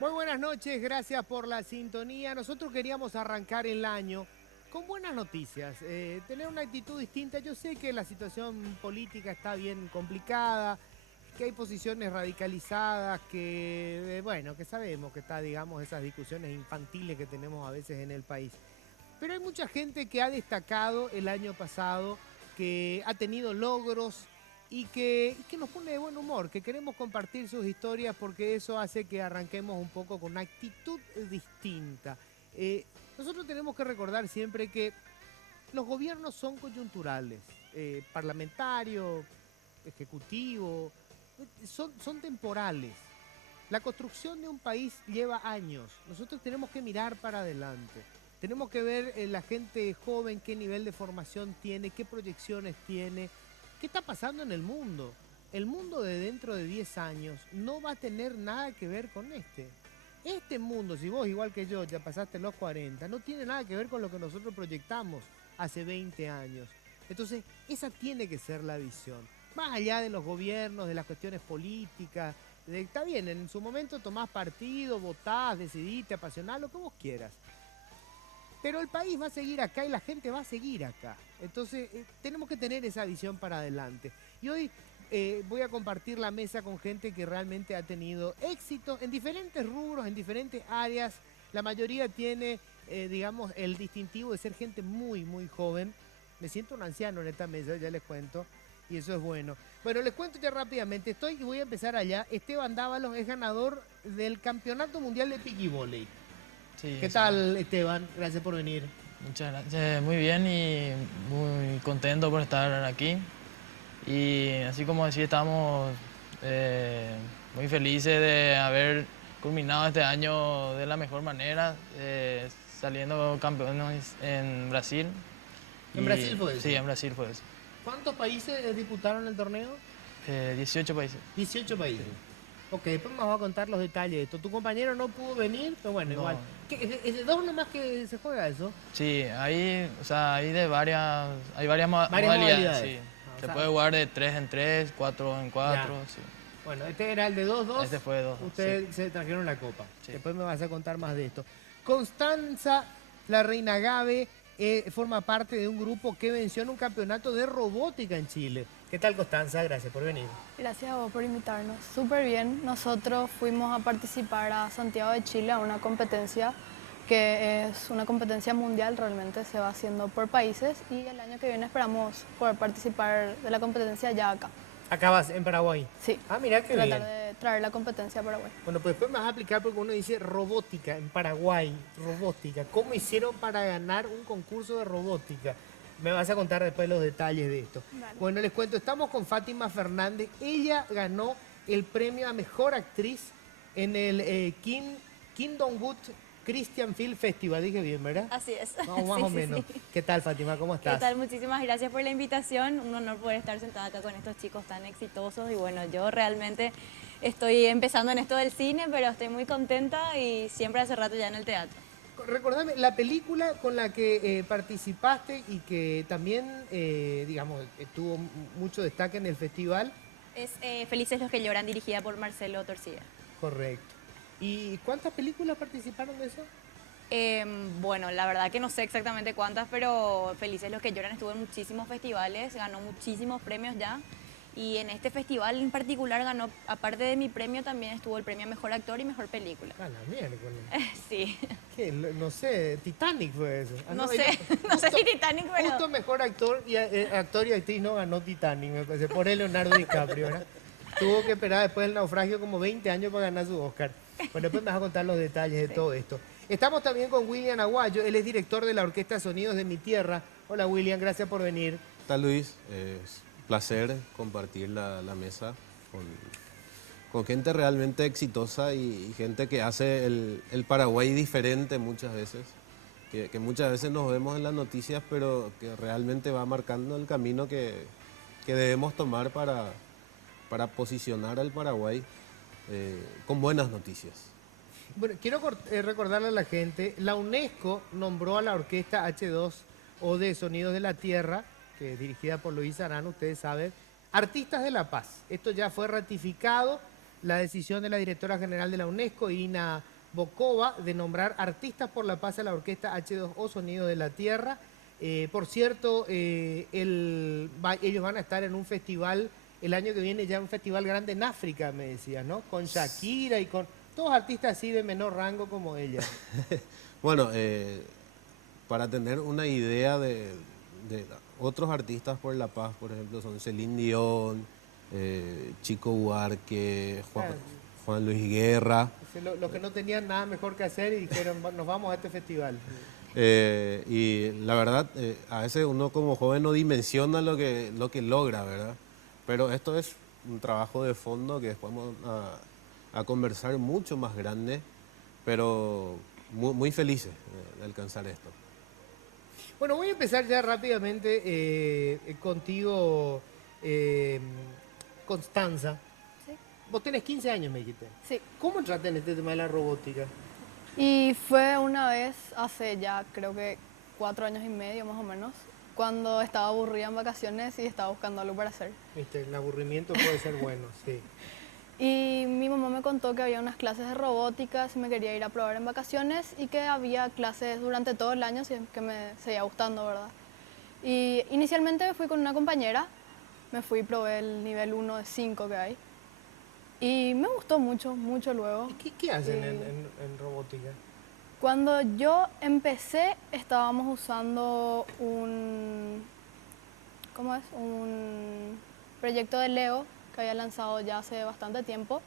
Muy buenas noches, gracias por la sintonía. Nosotros queríamos arrancar el año con buenas noticias, tener una actitud distinta. Yo sé que la situación política está bien complicada, que hay posiciones radicalizadas, que, bueno, que sabemos que está, digamos, esas discusiones infantiles que tenemos a veces en el país. Pero hay mucha gente que ha destacado el año pasado, que ha tenido logros y que nos pone de buen humor, que queremos compartir sus historias porque eso hace que arranquemos un poco con una actitud distinta. Nosotros tenemos que recordar siempre que los gobiernos son coyunturales, parlamentario, ejecutivo, son temporales. La construcción de un país lleva años. Nosotros tenemos que mirar para adelante. Tenemos que ver la gente joven qué nivel de formación tiene, qué proyecciones tiene, qué está pasando en el mundo. El mundo de dentro de 10 años no va a tener nada que ver con este. Este mundo, si vos igual que yo ya pasaste los 40, no tiene nada que ver con lo que nosotros proyectamos hace 20 años. Entonces, esa tiene que ser la visión. Más allá de los gobiernos, de las cuestiones políticas, está bien, en su momento tomás partido, votás, decidís, te apasionás, lo que vos quieras. Pero el país va a seguir acá y la gente va a seguir acá. Entonces, tenemos que tener esa visión para adelante. Y hoy voy a compartir la mesa con gente que realmente ha tenido éxito en diferentes rubros, en diferentes áreas. La mayoría tiene, digamos, el distintivo de ser gente muy, muy joven. Me siento un anciano en esta mesa, ya les cuento. Y eso es bueno. Bueno, les cuento ya rápidamente. Estoy y voy a empezar allá. Esteban Dávalos es ganador del Campeonato Mundial de Piqui Volley. Sí, ¿Qué eso. tal, Esteban? Gracias por venir. Muchas gracias. Muy bien y muy contento por estar aquí. Y así como decía, estamos muy felices de haber culminado este año de la mejor manera, saliendo campeones en Brasil. ¿En Brasil fue Sí, eso? en Brasil fue eso. ¿Cuántos países disputaron el torneo? 18 países. 18 Sí. países. Ok, después me vas a contar los detalles de esto. Tu compañero no pudo venir, pero bueno, igual. No, ¿Es de dos nomás que se juega eso? sí, hay, o sea, hay varias Varias modalidades, modalidades. sí. Ah, o Se sea, puede jugar de 3 en 3, 4 en ya. 4, sí. Bueno, este era el de 2-2. Este fue 2, sí, Ustedes se trajeron la copa. sí. Después me vas a contar más de esto. Constanza, la reina Gabe, forma parte de un grupo que venció en un campeonato de robótica en Chile. ¿Qué tal, Constanza? Gracias por venir. Gracias a vos por invitarnos. Súper bien. Nosotros fuimos a participar a Santiago de Chile a una competencia que es una competencia mundial, realmente se va haciendo por países y el año que viene esperamos poder participar de la competencia ya acá. Acá vas, en Paraguay. Sí, Ah, mira qué tratar bien. de traer la competencia a Paraguay. Bueno, pues después me vas a explicar porque uno dice robótica en Paraguay, robótica. ¿Cómo hicieron para ganar un concurso de robótica? Me vas a contar después los detalles de esto. Vale. Bueno, les cuento, estamos con Fátima Fernández. Ella ganó el premio a Mejor Actriz en el Kingdom Wood Christian Film Festival. Dije bien, ¿verdad? Así es. No, más Sí, o sí, menos. sí. ¿Qué tal, Fátima? ¿Cómo ¿Qué estás? tal? Muchísimas gracias por la invitación. Un honor poder estar sentada acá con estos chicos tan exitosos. Y bueno, yo realmente estoy empezando en esto del cine, pero estoy muy contenta y siempre hace rato ya en el teatro. Recordame, la película con la que participaste y que también, digamos, tuvo mucho destaque en el festival, Es Felices los que lloran, dirigida por Marcelo Torcida. correcto. ¿Y cuántas películas participaron de eso? Bueno, la verdad que no sé exactamente cuántas, pero Felices los que lloran estuvo en muchísimos festivales, ganó muchísimos premios ya. Y en este festival en particular ganó, aparte de mi premio, también estuvo el premio a Mejor Actor y Mejor Película. A la miércoles. Sí, ¿Qué? No sé, Titanic fue eso. Ah, no y sé, no sé si Titanic, pero... Justo mejor actor y actriz no ganó Titanic, me parece, por el Leonardo DiCaprio, ¿verdad? Tuvo que esperar después del naufragio como 20 años para ganar su Oscar. Bueno, después me vas a contar los detalles de todo esto. Estamos también con William Aguayo, él es director de la Orquesta Sonidos de Mi Tierra. Hola William, gracias por venir. ¿Qué tal, Luis? Es un placer compartir la mesa con gente realmente exitosa y gente que hace el Paraguay diferente muchas veces. Que muchas veces nos vemos en las noticias, pero que realmente va marcando el camino que debemos tomar para posicionar al Paraguay con buenas noticias. Bueno, quiero recordarle a la gente, la UNESCO nombró a la orquesta H2O de Sonidos de la Tierra, que es dirigida por Luis Arán, ustedes saben, Artistas de la Paz. Esto ya fue ratificado la decisión de la directora general de la UNESCO, Irina Bokova, de nombrar artistas por la paz a la orquesta H2O Sonido de la Tierra. Por cierto, ellos van a estar en un festival el año que viene, ya un festival grande en África, me decías, ¿no? Con Shakira y con todos artistas así de menor rango como ella. Bueno, para tener una idea de otros artistas por la paz, por ejemplo, son Celine Dion, Chico Buarque, Juan Luis Guerra. Los que no tenían nada mejor que hacer y dijeron, nos vamos a este festival. Y la verdad, a veces uno como joven no dimensiona lo que logra, ¿verdad? Pero esto es un trabajo de fondo que después vamos a conversar mucho más grande, pero muy felices de alcanzar esto. Bueno, voy a empezar ya rápidamente contigo, Constanza. Sí. Vos tenés 15 años, me dijiste. Sí. ¿Cómo entraste en este tema de la robótica? Y fue una vez hace ya creo que 4 años y medio más o menos, cuando estaba aburrida en vacaciones y estaba buscando algo para hacer. Viste, el aburrimiento puede ser bueno, sí. Y mi mamá me contó que había unas clases de robótica si me quería ir a probar en vacaciones y que había clases durante todo el año si es que me seguía gustando, ¿verdad? Y inicialmente fui con una compañera, me fui y probé el nivel 1 de 5 que hay. Y me gustó mucho, mucho luego. ¿Y qué hacen en robótica? Cuando yo empecé estábamos usando ¿cómo es? Un proyecto de Lego que había lanzado ya hace bastante tiempo,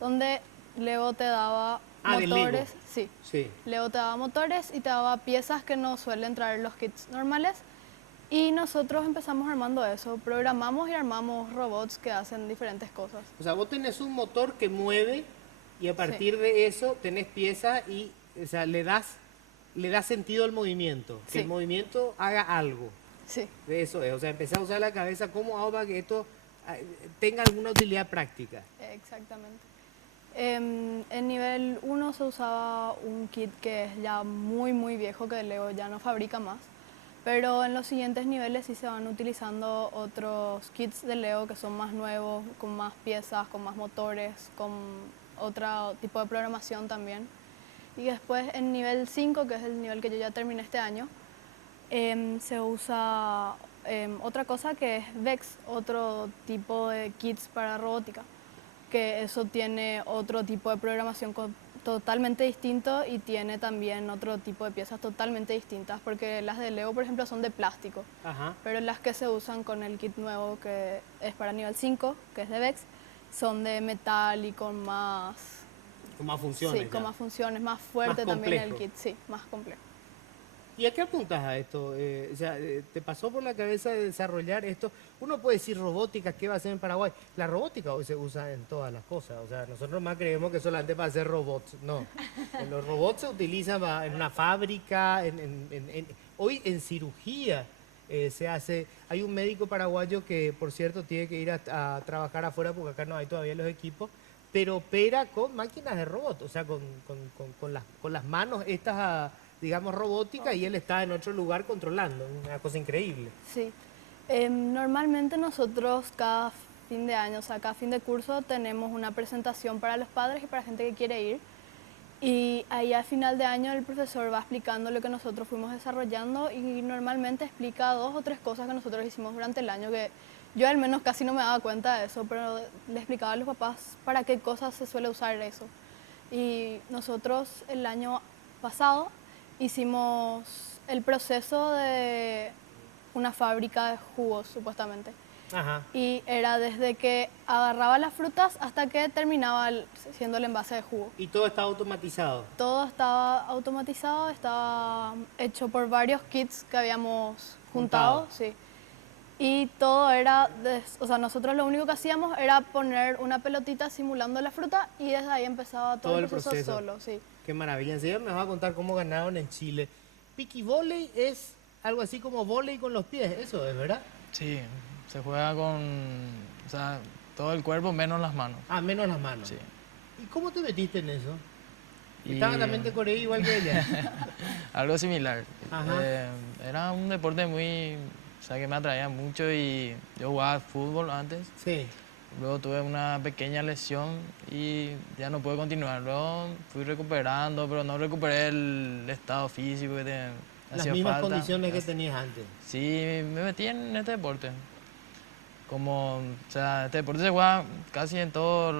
donde Lego te daba ¿de Lego? motores. Sí. Sí. Lego te daba motores y te daba piezas que no suelen traer los kits normales. Y nosotros empezamos armando eso, programamos y armamos robots que hacen diferentes cosas. O sea, vos tenés un motor que mueve y a partir de eso tenés piezas y, o sea, le das sentido al movimiento, que Sí. el movimiento haga algo. Sí. De eso es, o sea, empezar a usar la cabeza, ¿cómo hago para que esto tenga alguna utilidad práctica? Exactamente. En nivel 1 se usaba un kit que es ya muy, muy viejo, que Lego ya no fabrica más. Pero en los siguientes niveles sí se van utilizando otros kits de Lego que son más nuevos, con más piezas, con más motores, con otro tipo de programación también. Y después en nivel 5, que es el nivel que yo ya terminé este año, se usa otra cosa que es VEX, otro tipo de kits para robótica, que eso tiene otro tipo de programación totalmente distinto y tiene también otro tipo de piezas totalmente distintas, porque las de Lego, por ejemplo, son de plástico, Ajá. pero las que se usan con el kit nuevo, que es para nivel 5, que es de VEX, son de metal y con más... Con más funciones. Sí, con ya. más funciones, más fuerte Más también el complejo. kit, sí, más complejo. ¿Y a qué apuntas a esto? O sea, ¿te pasó por la cabeza de desarrollar esto? Uno puede decir robótica, ¿qué va a hacer en Paraguay? La robótica hoy se usa en todas las cosas. O sea, nosotros más creemos que solamente para hacer robots. No. Los robots se utilizan en una fábrica, hoy en cirugía se hace. Hay un médico paraguayo que, por cierto, tiene que ir a trabajar afuera porque acá no hay todavía los equipos, pero opera con máquinas de robot, o sea, con las manos estas, digamos, robóticas, y él está en otro lugar controlando, una cosa increíble. Sí. Normalmente nosotros cada fin de año, o sea, cada fin de curso tenemos una presentación para los padres y para gente que quiere ir. Y ahí al final de año el profesor va explicando lo que nosotros fuimos desarrollando y normalmente explica 2 o 3 cosas que nosotros hicimos durante el año, que yo al menos casi no me daba cuenta de eso, pero le explicaba a los papás para qué cosas se suele usar eso. Y nosotros el año pasado hicimos el proceso de una fábrica de jugos, supuestamente. Ajá. Y era desde que agarraba las frutas hasta que terminaba siendo el envase de jugo. Y todo está automatizado. Todo estaba automatizado, estaba hecho por varios kits que habíamos juntado, sí. Y todo era, o sea, nosotros lo único que hacíamos era poner una pelotita simulando la fruta y desde ahí empezaba todo el proceso solo, sí. Qué maravilla. Enseguida me vas a contar cómo ganaron en Chile. Piqui volley es algo así como volley con los pies, eso es, ¿verdad? Sí, se juega con, o sea, todo el cuerpo menos las manos. Ah, menos las manos. Sí. ¿Y cómo te metiste en eso? Y ¿Estaba también de Corea igual que ella? algo similar. Ajá. Era un deporte muy, o sea, que me atraía mucho y yo jugaba fútbol antes Sí. luego tuve una pequeña lesión y ya no pude continuar. Luego fui recuperando, pero no recuperé el estado físico que Las hacía mismas falta. condiciones que tenías antes. Sí, me metí en este deporte. Como, o sea, este deporte se juega casi en todo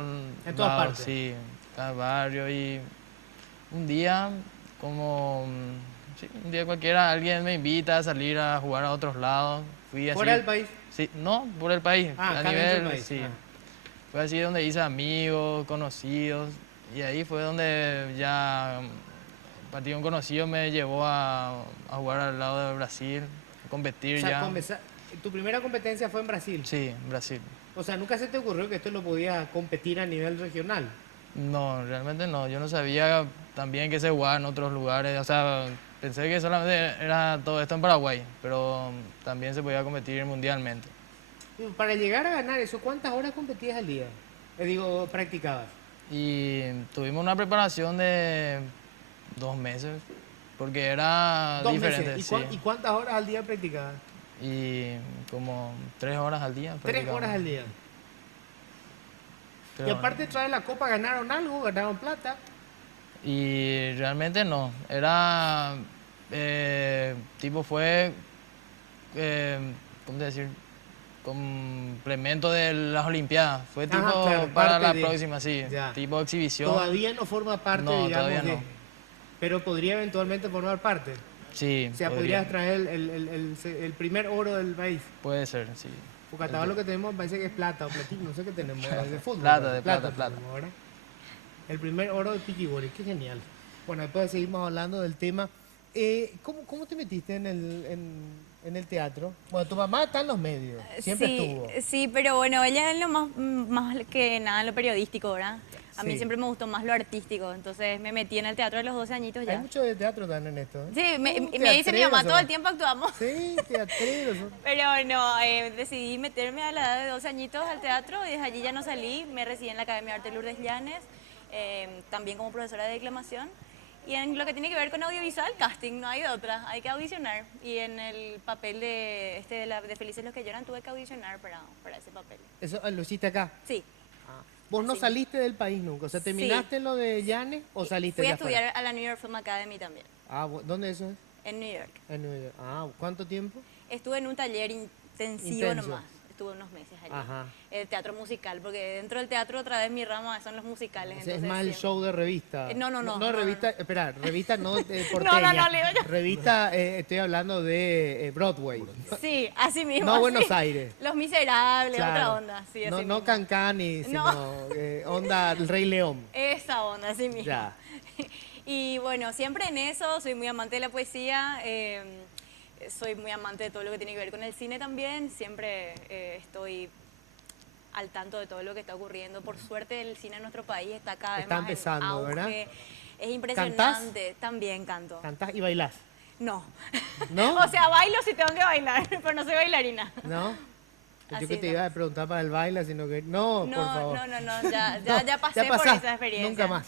En todas lado, partes. sí, cada barrio. Y un día, como, sí, un día cualquiera, alguien me invita a salir a jugar a otros lados. Fui así. ¿Fuera del país? Sí, no, por el país. Ah, a acá dentro del país. sí. Ah. Fue así donde hice amigos, conocidos. Y ahí fue donde ya un partido un conocido me llevó a jugar al lado de Brasil, a competir O sea, ya. tu primera competencia fue en Brasil. Sí, Brasil. O sea, ¿nunca se te ocurrió que esto lo podía competir a nivel regional? No, realmente no. Yo no sabía también que se jugaba en otros lugares. O sea, pensé que solamente era todo esto en Paraguay, pero también se podía competir mundialmente. Y para llegar a ganar eso, ¿cuántas horas competías al día? Digo, practicabas. Y tuvimos una preparación de 2 meses, porque era 2 diferente. meses. Sí. ¿Y cuántas horas al día practicabas? Y como 3 horas al día. 3 horas al día. Y aparte de traer la copa, ¿ganaron algo? ¿Ganaron plata? Y realmente no. Era, tipo fue, ¿cómo te decir? Complemento de las Olimpiadas. Fue tipo claro, para parte la de- próxima, sí. Ya. Tipo exhibición. Todavía no forma parte, No, digamos, todavía de... no. Pero podría eventualmente formar parte. Sí, O sea, podrías traer el primer oro del país. puede ser, sí. Porque hasta ahora lo que tenemos parece que es plata o platino, no sé qué tenemos, de fútbol. Plata, de plata. tenemos ahora. El primer oro de Piquibori, qué genial. Bueno, después seguimos hablando del tema. ¿Cómo te metiste en el teatro? Bueno, tu mamá está en los medios, siempre sí, estuvo. Sí, pero bueno, ella es lo más que nada en lo periodístico, ¿verdad? A mí Sí. siempre me gustó más lo artístico, entonces me metí en el teatro a los 12 añitos Hay ya. mucho de teatro también en esto. ¿eh? Sí, me dice mi Teatreros mamá, son. todo el tiempo actuamos. Sí, teatreros. son. Pero no, decidí meterme a la edad de 12 añitos al teatro y desde allí ya no salí. Me recibí en la Academia de Arte Lourdes Llanes, también como profesora de declamación. Y en lo que tiene que ver con audiovisual, casting, no hay de otra, hay que audicionar. Y en el papel de Felices los que lloran tuve que audicionar para ese papel. Eso lo hiciste acá. Sí, Vos no Así saliste del país nunca. O sea, ¿terminaste en lo de Llanes o saliste fui a de afuera? estudiar a la New York Film Academy también, ¿Dónde eso es? en New York. En Nueva York. ¿Cuánto tiempo? Estuve en un taller intensivo Intenso. nomás, estuve unos meses allí. Ajá. El teatro musical, porque dentro del teatro otra vez mi rama son los musicales. O sea, es entonces más el siempre- show de revista. No, No, revista, espera, revista no porteña. no, le digo yo. Revista, estoy hablando de Broadway. Sí, así mismo. No así. Buenos Aires. Los Miserables, Claro. otra onda, sí, no, así no mismo. Cancani, sino onda El Rey León. Esa onda, así mismo. Ya. Y bueno, siempre en eso, soy muy amante de la poesía, soy muy amante de todo lo que tiene que ver con el cine también, siempre estoy al tanto de todo lo que está ocurriendo. Por suerte el cine en nuestro país está cada vez Está más empezando, en auge. ¿verdad? Es impresionante, también canto. Cantás y bailás. No. ¿No? O sea, bailo si tengo que bailar, pero no soy bailarina. ¿No? Yo Así que te no. iba a preguntar para el baile, sino que... No, por favor. No, ya pasé por pasaste, esa experiencia. Nunca más.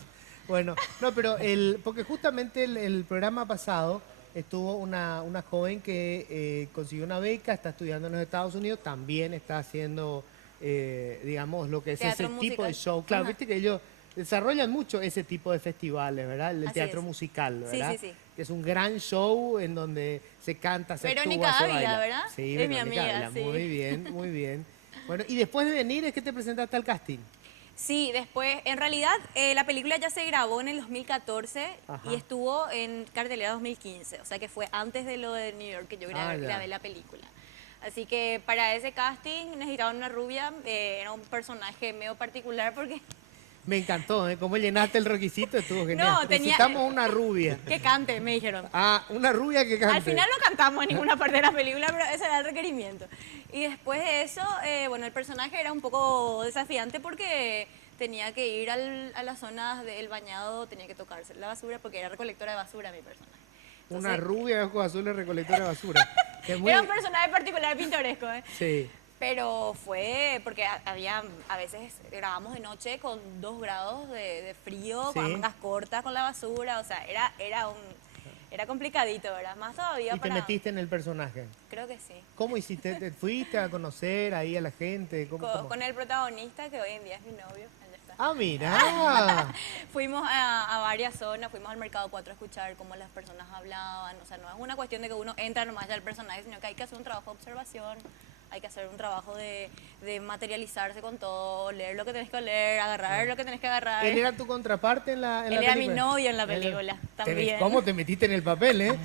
Bueno, no, pero porque justamente el programa pasado estuvo una joven que consiguió una beca, está estudiando en los Estados Unidos, también está haciendo, digamos, lo que es Teatro ese tipo de musical. show. Claro, Ajá. viste que ellos desarrollan mucho ese tipo de festivales, ¿verdad? El Así teatro es. musical, Sí, ¿verdad? sí, sí. Que es un gran show en donde se canta, se Verónica actúa, se Ávila, baila. ¿verdad? Sí, Es mi Verónica amiga, Ávila, sí. muy bien, muy bien. Bueno, y después de venir es que te presentaste al casting. Sí, después, en realidad, la película ya se grabó en el 2014 Ajá. y estuvo en cartelera 2015, o sea que fue antes de lo de New York que yo Ah, ya. grabé la película. Así que para ese casting necesitaban una rubia, era un personaje medio particular porque Me encantó, ¿eh? Cómo llenaste el requisito, estuvo genial. No, tenía- Necesitamos una rubia. que cante, me dijeron. Una rubia que cante. Al final no cantamos en ninguna parte de la película, pero ese era el requerimiento. Y después de eso, bueno, el personaje era un poco desafiante porque tenía que ir a las zonas del bañado, tenía que tocarse la basura porque era recolectora de basura mi personaje. Una Entonces, rubia de ojos azules recolectora de basura. Que es muy... Era un personaje particular pintoresco, ¿eh? Sí. Pero fue porque a veces grabamos de noche con 2 grados de frío, Sí. con mangas cortas, con la basura, o sea, era Era complicadito, ¿verdad? Más todavía Y te para... metiste en el personaje. Creo que sí. ¿Cómo hiciste? ¿Te fuiste a conocer ahí a la gente? ¿Cómo? Con el protagonista, que hoy en día es mi novio. Él ya está. Ah, mira. Fuimos a varias zonas, fuimos al Mercado 4 a escuchar cómo las personas hablaban. O sea, no es una cuestión de que uno entra nomás ya al personaje, sino que hay que hacer un trabajo de observación, hay que hacer un trabajo de materializarse con todo, leer lo que tenés que leer, agarrar lo que tenés que agarrar. ¿Él era tu contraparte en la Él película? era mi novio en la película, también. ¿Cómo te metiste en el papel, eh?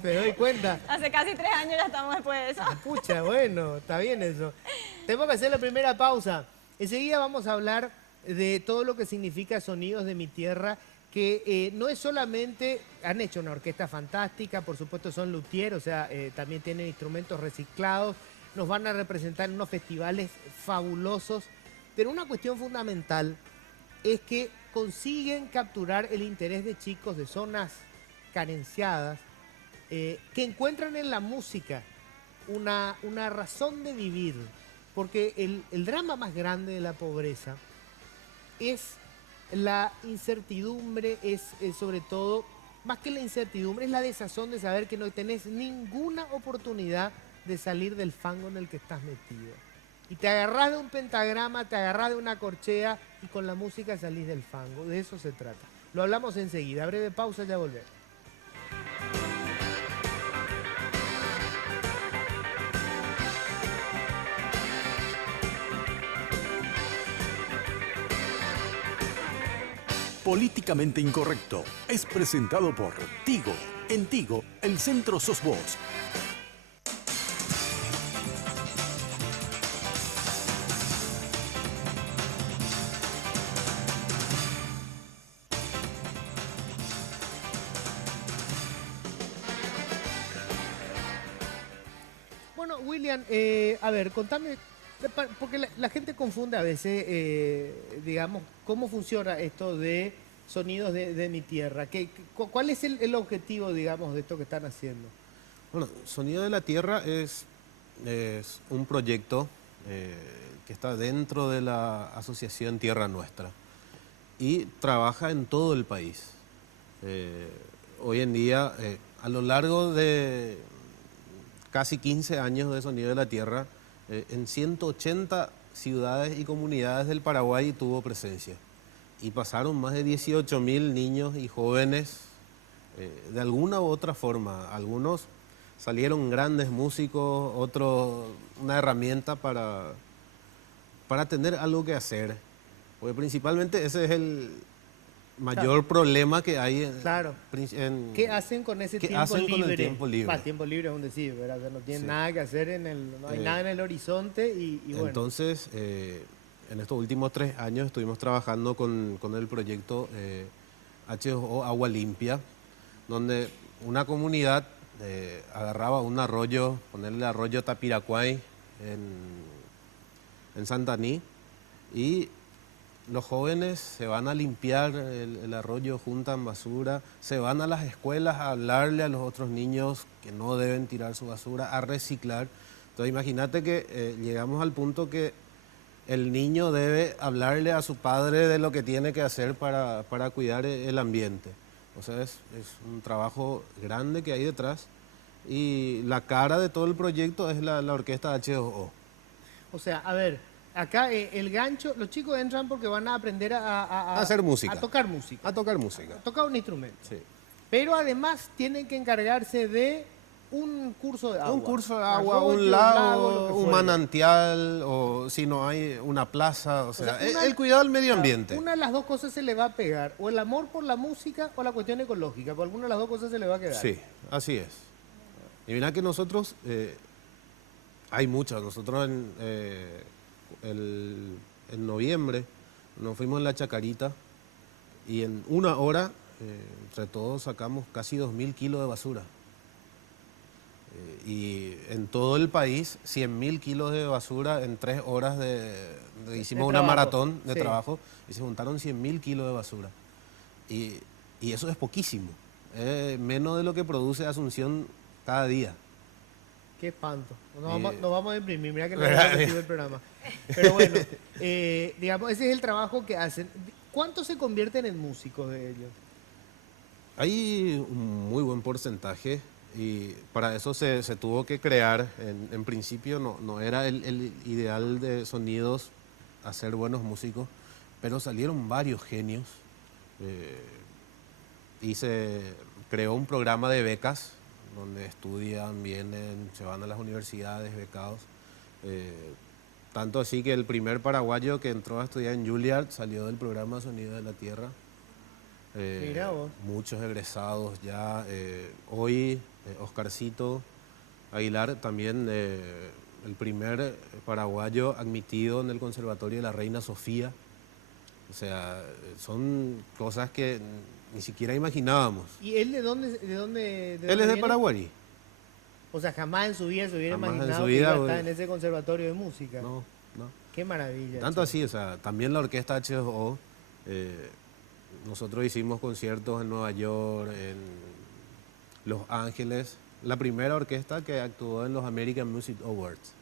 Me doy cuenta. Hace casi 3 años ya estamos después de eso. Pucha, bueno, está bien eso. Tenemos que hacer la primera pausa. Enseguida vamos a hablar de todo lo que significa Sonidos de mi Tierra, que no es solamente, han hecho una orquesta fantástica, por supuesto son luthier, o sea, también tienen instrumentos reciclados, nos van a representar en unos festivales fabulosos, pero una cuestión fundamental es que consiguen capturar el interés de chicos de zonas carenciadas, que encuentran en la música una razón de vivir, porque el drama más grande de la pobreza es la incertidumbre, es sobre todo, más que la incertidumbre, es la desazón de saber que no tenés ninguna oportunidad de salir del fango en el que estás metido. Y te agarrás de un pentagrama, te agarrás de una corchea y con la música salís del fango. De eso se trata. Lo hablamos enseguida. Breve pausa, ya volvemos. Políticamente Incorrecto es presentado por Tigo. En Tigo, el centro sos vos. Bueno, William, a ver, contame, porque la gente confunde a veces, digamos, cómo funciona esto de Sonidos de mi Tierra. ¿Cuál es el objetivo, digamos, de esto que están haciendo? Bueno, Sonido de la Tierra es un proyecto que está dentro de la asociación Tierra Nuestra y trabaja en todo el país. Hoy en día, a lo largo de casi 15 años de Sonido de la Tierra, en 180 ciudades y comunidades del Paraguay tuvo presencia. Y pasaron más de 18.000 niños y jóvenes de alguna u otra forma. Algunos salieron grandes músicos, otros una herramienta para tener algo que hacer. Porque principalmente ese es el mayor problema que hay. Claro. ¿Qué hacen con ese tiempo libre? Con el tiempo libre? Tiempo libre es un decir, ¿verdad? O sea, no tienen Sí. nada que hacer, no hay nada en el horizonte y bueno. Entonces, en estos últimos 3 años estuvimos trabajando con el proyecto H2O Agua Limpia, donde una comunidad agarraba un arroyo, ponerle arroyo Tapiracuay en Santaní, y los jóvenes se van a limpiar el arroyo, juntan basura, se van a las escuelas a hablarle a los otros niños que no deben tirar su basura, a reciclar. Entonces imagínate que llegamos al punto que el niño debe hablarle a su padre de lo que tiene que hacer para cuidar el ambiente. O sea, es un trabajo grande que hay detrás, y la cara de todo el proyecto es la orquesta H2O. O sea, a ver, acá el gancho, los chicos entran porque van a aprender a hacer música. A tocar música. A tocar música. A tocar un instrumento. Sí. Pero además tienen que encargarse de un curso de agua. Un curso de agua, Arroyo, un lago, lo que un fuera. manantial, o si no hay una plaza, o sea, una- el cuidado del medio ambiente. Una de las dos cosas se le va a pegar, o el amor por la música o la cuestión ecológica, por alguna de las dos cosas se le va a quedar. Sí, así es. Y mira que nosotros, hay muchas, nosotros en noviembre nos fuimos en la Chacarita y en una hora, entre todos sacamos casi 2.000 kilos de basura. Y en todo el país, 100.000 kilos de basura en 3 horas hicimos una trabajo. maratón de Sí. trabajo y se juntaron 100.000 kilos de basura. Y eso es poquísimo, menos de lo que produce Asunción cada día. Qué espanto. Y- Nos vamos a imprimir, mira que no hemos recibido el programa. Pero bueno, digamos, ese es el trabajo que hacen. ¿Cuántos se convierten en músicos de ellos? Hay un muy buen porcentaje y para eso se tuvo que crear, en principio no era el ideal de sonidos hacer buenos músicos, pero salieron varios genios y se creó un programa de becas donde estudian, vienen, se van a las universidades becados. Tanto así que el primer paraguayo que entró a estudiar en Juilliard salió del programa Sonido de la Tierra. Mirá vos. Muchos egresados ya. Hoy, Oscarcito Aguilar, también el primer paraguayo admitido en el Conservatorio de la Reina Sofía. O sea, son cosas que ni siquiera imaginábamos. ¿Y él de dónde Él es viene? de Paraguay. O sea, jamás en su vida se hubiera Jamás en imaginado su que vida, iba a güey. estar en ese conservatorio de música. No, no. Qué maravilla. Tanto che. así, o sea, también la orquesta H2O, nosotros hicimos conciertos en Nueva York, en Los Ángeles, la primera orquesta que actuó en los American Music Awards.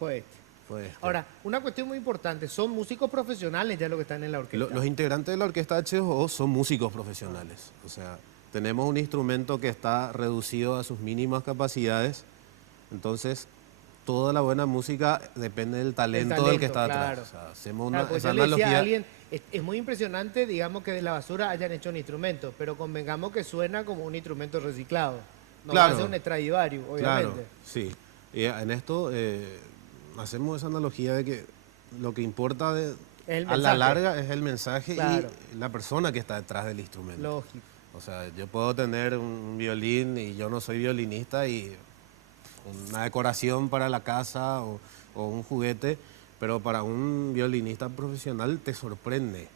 Fue este. Fue este. Ahora, una cuestión muy importante, son músicos profesionales ya los que están en la orquesta. Los integrantes de la orquesta H2O son músicos profesionales, o sea, tenemos un instrumento que está reducido a sus mínimas capacidades, entonces toda la buena música depende del talento del que está claro. atrás. O sea, hacemos Claro, una, pues esa yo le decía a analogía. alguien, es muy impresionante, digamos, que de la basura hayan hecho un instrumento, pero convengamos que suena como un instrumento reciclado. No va a Claro. ser un Stradivarius, obviamente. Claro, sí. Y en esto hacemos esa analogía de que lo que importa Es el a la mensaje. larga es el mensaje Claro. y la persona que está detrás del instrumento. Lógico. O sea, yo puedo tener un violín y yo no soy violinista y una decoración para la casa o un juguete, pero para un violinista profesional te sorprende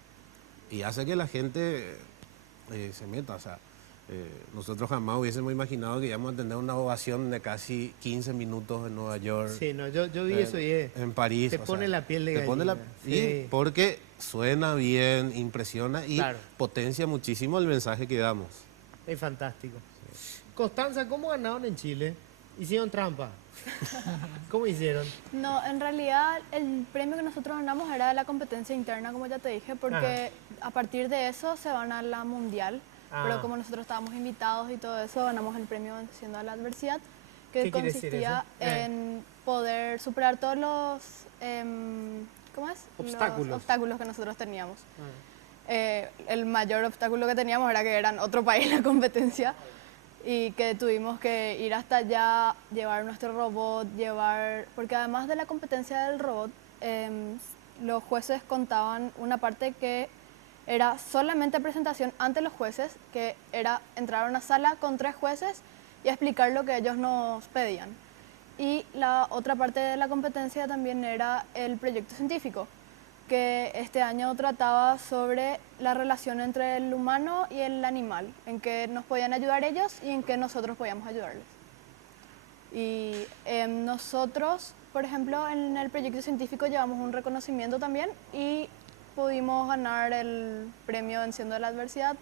y hace que la gente se meta. O sea, nosotros jamás hubiésemos imaginado que íbamos a tener una ovación de casi 15 minutos en Nueva York. Sí, no, yo vi eso y es. En París. Te o pone sea, la piel de te pone la- gallina, y sí. porque suena bien, impresiona y Claro. potencia muchísimo el mensaje que damos. Es fantástico. Constanza, ¿cómo ganaron en Chile? ¿Hicieron trampa? ¿Cómo hicieron? No, en realidad el premio que nosotros ganamos era de la competencia interna, como ya te dije, porque a partir de eso se van a la mundial. Ah. Pero como nosotros estábamos invitados y todo eso, ganamos el premio Venciendo a la Adversidad, que ¿Qué quiere decir consistía eso? en poder superar todos los, ¿cómo es? Obstáculos. Los obstáculos que nosotros teníamos. El mayor obstáculo que teníamos era que eran otro país en la competencia y que tuvimos que ir hasta allá, llevar nuestro robot, porque además de la competencia del robot, los jueces contaban una parte que era solamente presentación ante los jueces, que era entrar a una sala con 3 jueces y explicar lo que ellos nos pedían. Y la otra parte de la competencia también era el proyecto científico, que este año trataba sobre la relación entre el humano y el animal, en que nos podían ayudar ellos y en que nosotros podíamos ayudarles. Y nosotros, por ejemplo, en el proyecto científico llevamos un reconocimiento también y pudimos ganar el premio Venciendo la Adversidad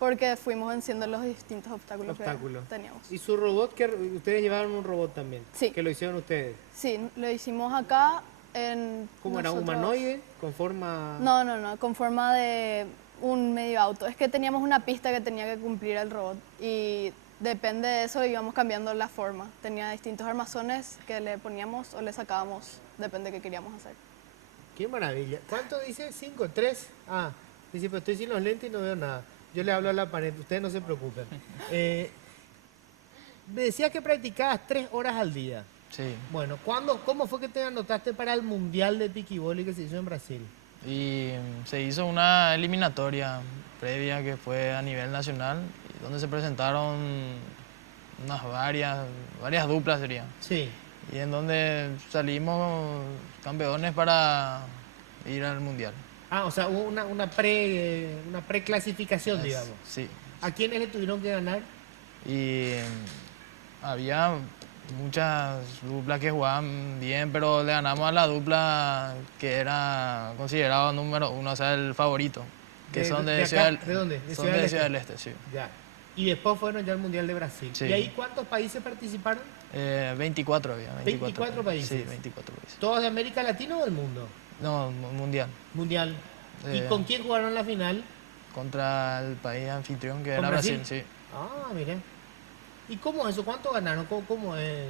porque fuimos venciendo los distintos obstáculos Obstáculos. que teníamos. ¿Y su robot? Ustedes llevaron un robot también. Sí. Que lo hicieron ustedes. Sí, lo hicimos acá en... ¿Cómo era? nosotros- ¿Humanoide? ¿Con forma...? No, con forma de un medio auto. Es que teníamos una pista que tenía que cumplir el robot y depende de eso íbamos cambiando la forma. Tenía distintos armazones que le poníamos o le sacábamos, depende de qué queríamos hacer. ¡Qué maravilla! ¿Cuánto dice? ¿5? ¿3? Ah, dice, pero estoy sin los lentes y no veo nada. Yo le hablo a la pared, ustedes no se preocupen. Me decías que practicabas 3 horas al día. Sí. Bueno, ¿cómo fue que te anotaste para el Mundial de Piquiboli que se hizo en Brasil? Y se hizo una eliminatoria previa que fue a nivel nacional, donde se presentaron varias duplas serían. Sí. Y en donde salimos campeones para ir al mundial. Ah, o sea, hubo una preclasificación, digamos. Sí. ¿A quiénes le tuvieron que ganar? Y había muchas duplas que jugaban bien, pero le ganamos a la dupla que era considerado número 1, o sea, el favorito. Que son de acá? Ciudad ¿De dónde? Son de Ciudad del Este, sí. Ya. Y después fueron ya al Mundial de Brasil. Sí. ¿Y ahí cuántos países participaron? 24 había. 24 países. Sí, 24 países. ¿Todos de América Latina o del mundo? No, mundial. Mundial. ¿Y Eh, con quién jugaron la final? contra el país anfitrión que ¿Con era Brasil? Brasil, sí. Ah, mire. ¿Y cómo es eso? ¿Cuánto ganaron? ¿Cómo es?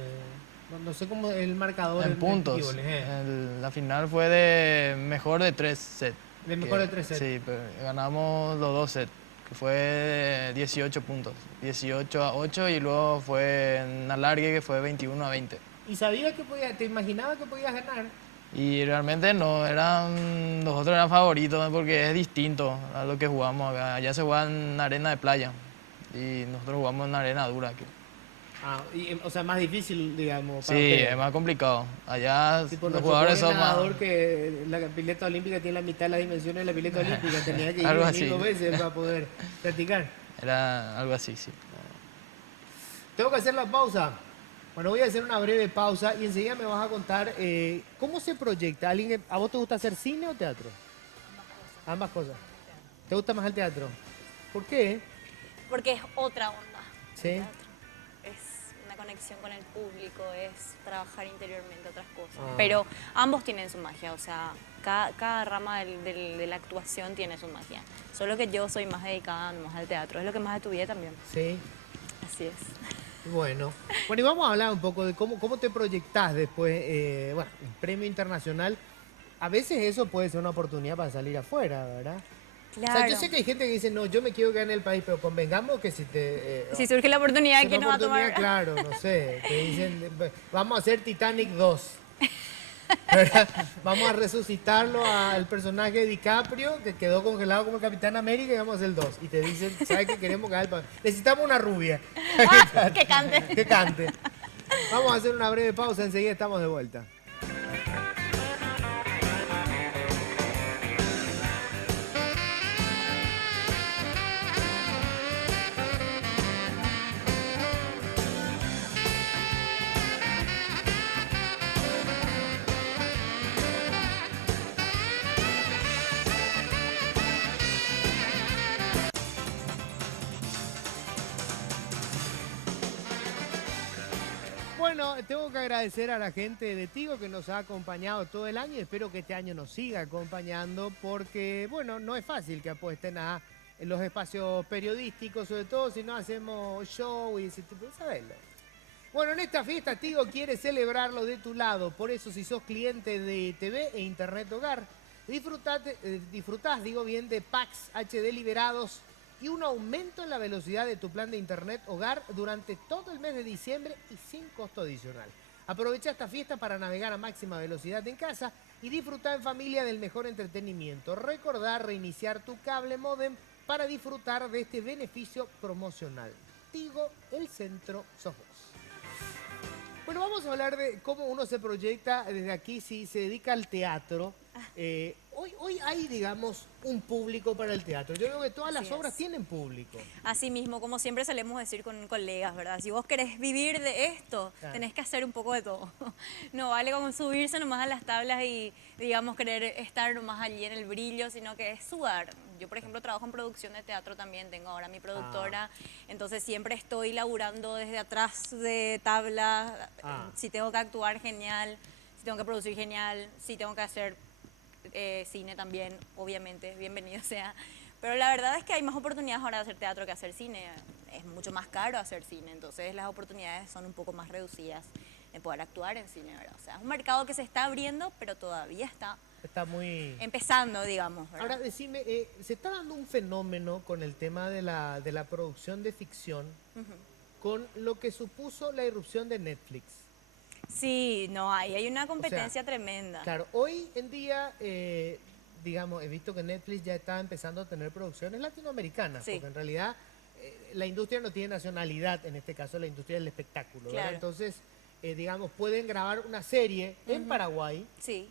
No sé cómo es el marcador. En puntos. Equívoles, La final fue de mejor de 3 sets. De mejor de 3 sets. Sí, pero ganamos los 2 sets, que fue 18 puntos. 18-8 y luego fue en alargue que fue 21-20. ¿Y sabías que te imaginabas que podías ganar? Y realmente no, nosotros eran favoritos porque es distinto a lo que jugamos acá. Allá se juega en arena de playa y nosotros jugamos en arena dura aquí. O sea, más difícil, digamos. Sí, para ustedes. es más complicado. Allá Sí, por los nuestro jugadores son pobre más... nadador que la pileta olímpica tiene la mitad de las dimensiones de la pileta olímpica. Tenía que ir Algo 5 así. veces para poder practicar. Era algo así, sí. Tengo que hacer la pausa. Bueno, voy a hacer una breve pausa y enseguida me vas a contar cómo se proyecta. ¿A vos te gusta hacer cine o teatro? Ambas cosas. ¿Te gusta más el teatro? ¿Por qué? Porque es otra onda. Sí. El teatro. Es una conexión con el público, es trabajar interiormente otras cosas. Pero ambos tienen su magia, o sea, cada rama de la actuación tiene su magia. Solo que yo soy más dedicada más al teatro, es lo que más estudié también. Sí. Así es. Bueno, y vamos a hablar un poco de cómo te proyectás después. Bueno, el premio internacional, a veces eso puede ser una oportunidad para salir afuera, ¿verdad? Claro. O sea, yo sé que hay gente que dice, no, yo me quiero quedar en el país, pero convengamos que si si surge la oportunidad, si ¿quién una nos va a oportunidad, tomar? claro, no sé, te dicen, vamos a hacer Titanic 2. ¿Verdad? Vamos a resucitarlo al personaje de DiCaprio, que quedó congelado como el Capitán América, y vamos a hacer el 2. Y te dicen, ¿sabes qué queremos quedar el país? Necesitamos una rubia. Que cante. Que cante. Vamos a hacer una breve pausa, enseguida estamos de vuelta. Bueno, tengo que agradecer a la gente de Tigo que nos ha acompañado todo el año. Espero que este año nos siga acompañando porque, bueno, no es fácil que apuesten en los espacios periodísticos, sobre todo si no hacemos show y ese tipo de saberlo. Bueno, en esta fiesta Tigo quiere celebrarlo de tu lado. Por eso, si sos cliente de TV e Internet Hogar, disfrutás de packs HD liberados y un aumento en la velocidad de tu plan de Internet Hogar durante todo el mes de diciembre y sin costo adicional. Aprovecha esta fiesta para navegar a máxima velocidad en casa y disfrutar en familia del mejor entretenimiento. Recordá reiniciar tu cable módem para disfrutar de este beneficio promocional. Tigo, el centro sos vos. Bueno, vamos a hablar de cómo uno se proyecta desde aquí si se dedica al teatro. Hoy hay, digamos, un público para el teatro. Yo veo que todas las obras tienen público. Así mismo, como siempre solemos decir con colegas, ¿verdad? Si vos querés vivir de esto, Claro. tenés que hacer un poco de todo. No vale como subirse nomás a las tablas y, digamos, querer estar nomás allí en el brillo, sino que es sudar. Yo, por ejemplo, trabajo en producción de teatro también, tengo ahora mi productora, entonces siempre estoy laburando desde atrás de tablas. Si tengo que actuar, genial. Si tengo que producir, genial. Si tengo que hacer cine también, obviamente, bienvenido sea. Pero la verdad es que hay más oportunidades ahora de hacer teatro que hacer cine. Es mucho más caro hacer cine, entonces las oportunidades son un poco más reducidas de poder actuar en cine, ¿verdad? O sea, es un mercado que se está abriendo, pero todavía Está muy... empezando, digamos, ¿verdad? Ahora, decime, se está dando un fenómeno con el tema de la producción de ficción, con lo que supuso la irrupción de Netflix. Sí, no, hay una competencia tremenda. Claro, hoy en día, digamos, he visto que Netflix ya está empezando a tener producciones latinoamericanas, Sí. porque en realidad la industria no tiene nacionalidad, en este caso la industria del espectáculo, ¿verdad? Claro. Entonces, digamos, pueden grabar una serie en Paraguay Sí.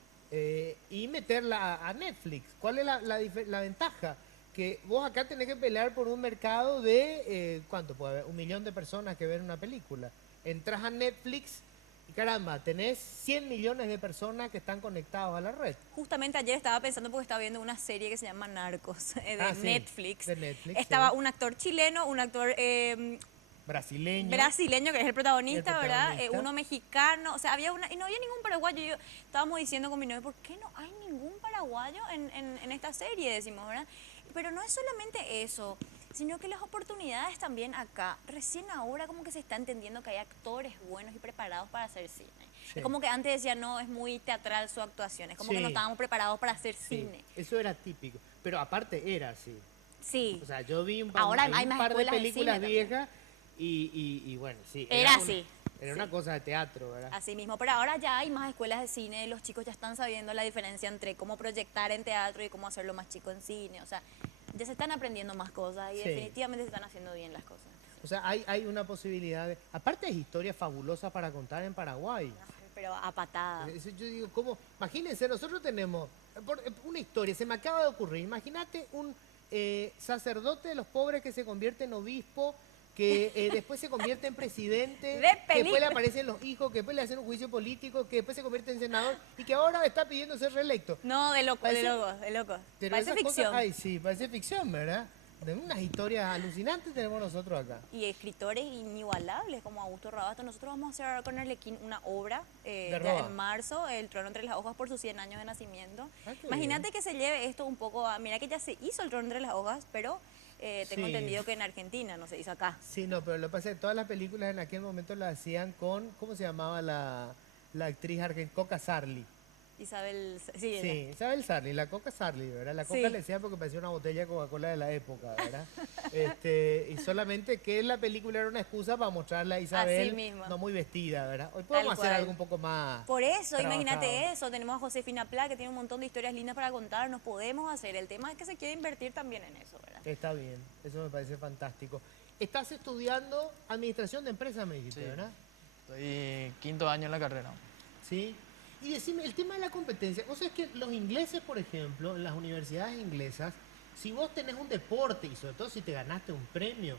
y meterla a Netflix. ¿Cuál es la ventaja? Que vos acá tenés que pelear por un mercado de, ¿cuánto puede haber? 1 millón de personas que ven una película. Entras a Netflix y caramba, tenés 100 millones de personas que están conectados a la red. Justamente ayer estaba pensando porque estaba viendo una serie que se llama Narcos de Sí, Netflix. de Netflix, Estaba sí. un actor chileno, un actor Brasileño. brasileño, que es el protagonista, El ¿verdad? protagonista. Uno mexicano, o sea, había y no había ningún paraguayo. Estábamos diciendo con mi novio, ¿por qué no hay ningún paraguayo en esta serie? Decimos, ¿verdad? pero no es solamente eso, sino que las oportunidades también acá, recién ahora como que se está entendiendo que hay actores buenos y preparados para hacer cine. Sí. Es como que antes decía, no, es muy teatral su actuación, es como que Sí. no estábamos preparados para hacer Sí, cine. eso era típico. Pero aparte era así. Sí, O sea, yo vi Ahora hay hay un más par de escuelas de películas cine también. viejas y bueno, sí. Era una- así. Era Sí. una cosa de teatro, ¿verdad? así mismo, pero ahora ya hay más escuelas de cine, los chicos ya están sabiendo la diferencia entre cómo proyectar en teatro y cómo hacerlo más chico en cine, o sea, ya se están aprendiendo más cosas y Sí. definitivamente se están haciendo bien las cosas. O sea, hay una posibilidad de... Aparte hay historias fabulosas para contar en Paraguay. Pero a patadas. Eso yo digo, ¿cómo? Imagínense, nosotros tenemos una historia, se me acaba de ocurrir. Imagínate un sacerdote de los pobres que se convierte en obispo, que después se convierte en presidente, De que después le película. aparecen los hijos, que después le hacen un juicio político, que después se convierte en senador y que ahora está pidiendo ser reelecto. No, de loco, Parece- de loco, de loco. Pero Parece esas cosas- ficción. ay, sí, parece ficción, ¿verdad? De unas historias alucinantes tenemos nosotros acá. Y escritores inigualables como Augusto Rabasto. Nosotros vamos a hacer ahora con Arlequín una obra De ya Roa. en marzo, El trono entre las hojas por sus 100 años de nacimiento. Ah, qué Imagínate que se lleve esto un poco a... Mira que ya se hizo El trono entre las hojas, pero tengo Sí. entendido que en Argentina no se hizo acá. Sí, no, pero lo que pasa es que todas las películas en aquel momento las hacían con, ¿cómo se llamaba la actriz argentina? Coca Sarli. Isabel... Sí, ella. Sí, Isabel Sarli, la Coca Sarli, ¿verdad? La Coca Sí. le decía porque parecía una botella de Coca-Cola de la época, ¿verdad? Y solamente que la película era una excusa para mostrarla a Isabel Así mismo. no muy vestida, ¿verdad? Hoy podemos hacer cual. algo un poco más... Por eso, trabajado. imagínate eso, tenemos a Josefina Pla que tiene un montón de historias lindas para contar, nos podemos hacer. El tema es que se quiere invertir también en eso, ¿verdad? Está bien, eso me parece fantástico. Estás estudiando administración de empresas, me dijiste, Sí. ¿verdad? Estoy quinto año en la carrera. Sí. Y decime, el tema de la competencia. Vos sabés que los ingleses, por ejemplo, en las universidades inglesas, si vos tenés un deporte, y sobre todo si te ganaste un premio,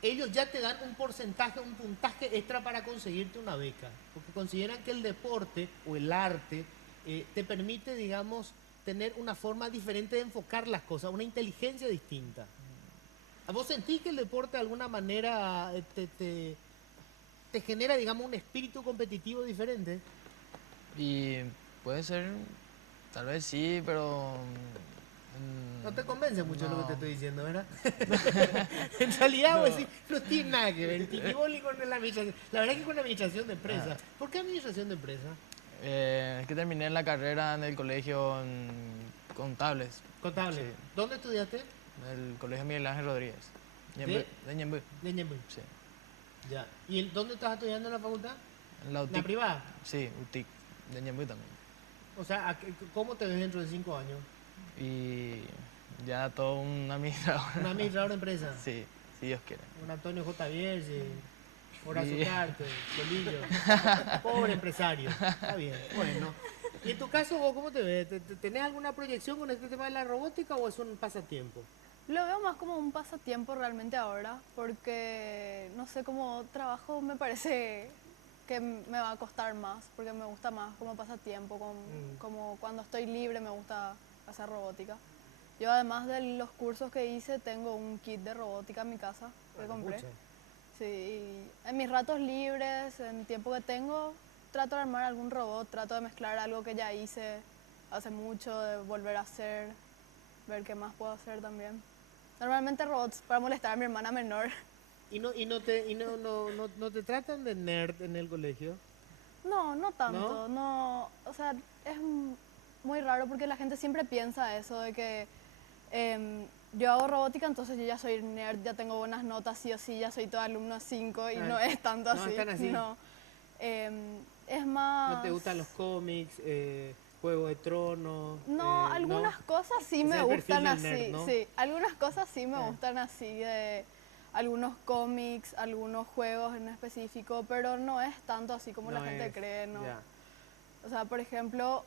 ellos ya te dan un porcentaje, un puntaje extra para conseguirte una beca. Porque consideran que el deporte o el arte te permite, digamos, tener una forma diferente de enfocar las cosas, una inteligencia distinta. ¿A vos sentís que el deporte de alguna manera te genera, digamos, un espíritu competitivo diferente? Y puede ser, tal vez sí, pero... No te convence mucho lo que no. te estoy diciendo, ¿verdad? En realidad, vos decís, no tiene nada que ver el tiquiboli con la administración. La verdad que con la administración de empresas. ¿Por qué administración de empresas? Es que terminé la carrera en el colegio en contables, Contable. Sí. ¿Dónde estudiaste? en el colegio Miguel Ángel Rodríguez. De Ñemby, De Ñemby. sí. Ya. ¿Y dónde estás estudiando en la facultad? En la ¿La UTIC. privada? Sí, UTIC, de Ñemby también. O sea, ¿cómo te ves dentro de 5 años? Y ya todo un administrador. Un administrador de empresa. Sí, si Dios quiere. Un Antonio J. Bierzi, Horacio Sí. Carte, Bolillo. Pobre empresario. Está bien. Bueno. ¿Y en tu caso vos cómo te ves? ¿Tenés alguna proyección con este tema de la robótica o es un pasatiempo? Lo veo más como un pasatiempo realmente ahora, porque no sé, como trabajo me parece que me va a costar más, porque me gusta más como pasatiempo, como cuando estoy libre me gusta hacer robótica. Yo además de los cursos que hice, tengo un kit de robótica en mi casa que Bueno, compré. mucho. Sí, y en mis ratos libres, en el tiempo que tengo, trato de armar algún robot, trato de mezclar algo que ya hice hace mucho, de volver a hacer, ver qué más puedo hacer también. Normalmente robots para molestar a mi hermana menor. ¿Y no te tratan de nerd en el colegio? No, no tanto, no, o sea, es muy raro porque la gente siempre piensa eso de que yo hago robótica, entonces yo ya soy nerd, ya tengo buenas notas, sí o sí, ya soy todo alumno 5 y Ah, no es tanto no así. es tan así. No. Es más... ¿No te gustan los cómics, Juego de Tronos? No, algunas cosas sí Ese me es el perfil gustan del así, nerd, ¿no? sí, algunas cosas sí me Ah. gustan así, de algunos cómics, algunos juegos en específico, pero no es tanto así como la No gente es, cree, ¿no? ya. O sea, por ejemplo,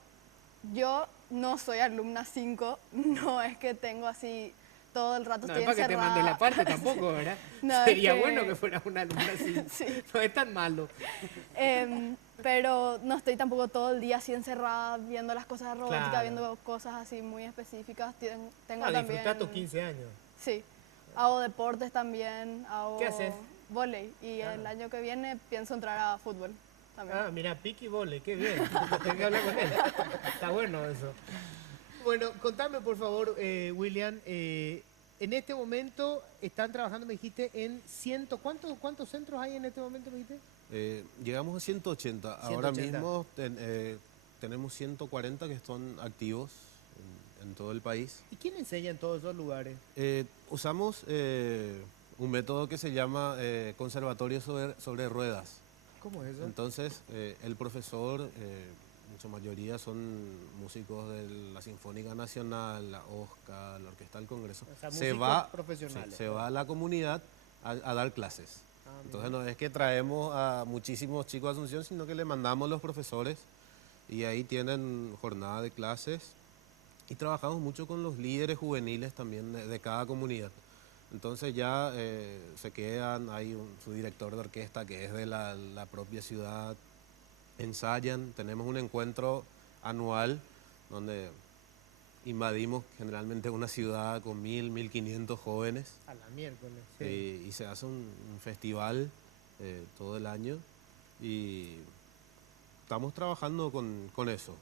yo no soy alumna 5, no es que tengo así todo el rato No estoy es para que te encerrada. mandes la parte tampoco, ¿verdad? No, es Sería que- bueno que fueras una alumna así. Sí. No es tan malo. Pero no estoy tampoco todo el día así encerrada viendo las cosas de robótica, Claro. viendo cosas así muy específicas. Tengo Ah, también... disfrutar tus 15 años. Sí, hago deportes también, hago ¿Qué haces? vóley y Ah. el año que viene pienso entrar a fútbol también. Ah, mira, Piqui Vole, qué bien. Tengo que hablar con él. Está bueno eso. Bueno, contame por favor, William, en este momento están trabajando, me dijiste, en ¿cuántos centros hay en este momento, me dijiste? Llegamos a 180. Ahora 180. mismo tenemos 140 que están activos en todo el país. ¿Y quién enseña en todos esos lugares? Usamos un método que se llama conservatorio sobre ruedas. ¿Cómo es eso? Entonces, el profesor, en su mayoría son músicos de la Sinfónica Nacional, la OSCA, la Orquesta del Congreso. O sea, se músicos va, profesionales. sí, se va a la comunidad a dar clases. Ah, Entonces no es que traemos a muchísimos chicos a Asunción, sino que le mandamos los profesores y ahí tienen jornada de clases y trabajamos mucho con los líderes juveniles también de cada comunidad. Entonces ya se quedan, hay su director de orquesta que es de la propia ciudad, ensayan, tenemos un encuentro anual donde invadimos generalmente una ciudad con 1.500 jóvenes. A la miércoles. Sí. Y se hace un festival todo el año y estamos trabajando con eso.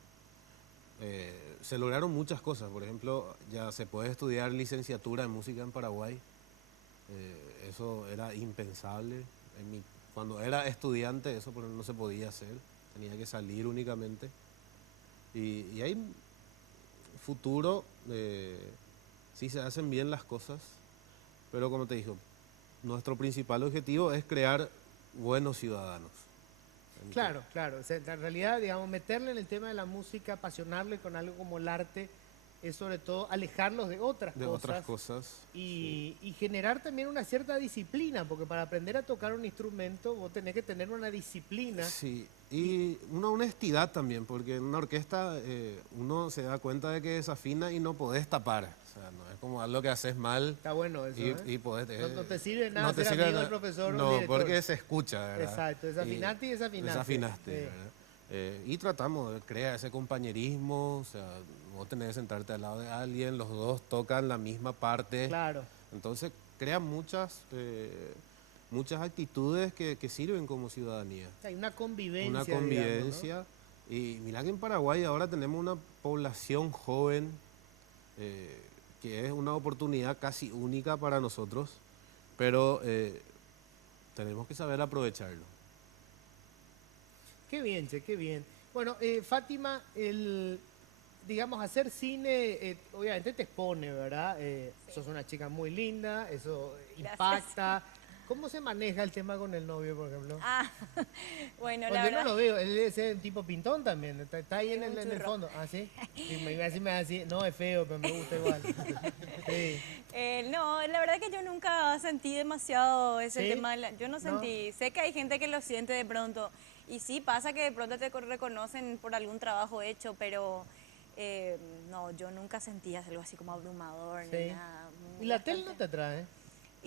Se lograron muchas cosas, por ejemplo, ya se puede estudiar licenciatura en música en Paraguay. Eso era impensable. Cuando era estudiante eso no se podía hacer, tenía que salir únicamente. Y hay futuro, si se hacen bien las cosas, pero como te digo, nuestro principal objetivo es crear buenos ciudadanos. Claro, claro. O sea, en realidad, digamos, meterle en el tema de la música, apasionarle con algo como el arte, es sobre todo alejarlos de otras cosas. Y generar también una cierta disciplina, porque para aprender a tocar un instrumento vos tenés que tener una disciplina. Sí, y una honestidad también, porque en una orquesta uno se da cuenta de que desafina y no podés tapar. O sea, no es como algo que haces mal. Está bueno eso, y podés, no te sirve nada no te ser sirve amigo del nada. profesor o No, director. porque se escucha, ¿verdad? Exacto, desafinaste y desafinaste. Desafinaste, Sí. ¿verdad? Y tratamos de crear ese compañerismo, o sea, vos tenés que sentarte al lado de alguien, los dos tocan la misma parte. Claro. Entonces crea muchas actitudes que sirven como ciudadanía. Hay una convivencia. Una convivencia. Digamos, ¿no? Y mirá que en Paraguay ahora tenemos una población joven que es una oportunidad casi única para nosotros, pero tenemos que saber aprovecharlo. Qué bien, che, qué bien. Bueno, Fátima, digamos, hacer cine, obviamente te expone, ¿verdad? Sí. Sos una chica muy linda, eso Gracias. impacta. ¿Cómo se maneja el tema con el novio, por ejemplo? Ah, bueno, Porque la yo no verdad. lo veo, él es un tipo pintón también, está ahí en Es un el churro. fondo. ¿Ah, sí? Y me iba a decir, no, es feo, pero me gusta igual. Sí. No, la verdad que yo nunca sentí demasiado ese ¿Sí? tema. Yo no sentí. Sé que hay gente que lo siente de pronto. Y sí, pasa que de pronto te reconocen por algún trabajo hecho, pero no, yo nunca sentí algo así como abrumador Sí. ni nada. ¿Y la tele Bastante. no te atrae?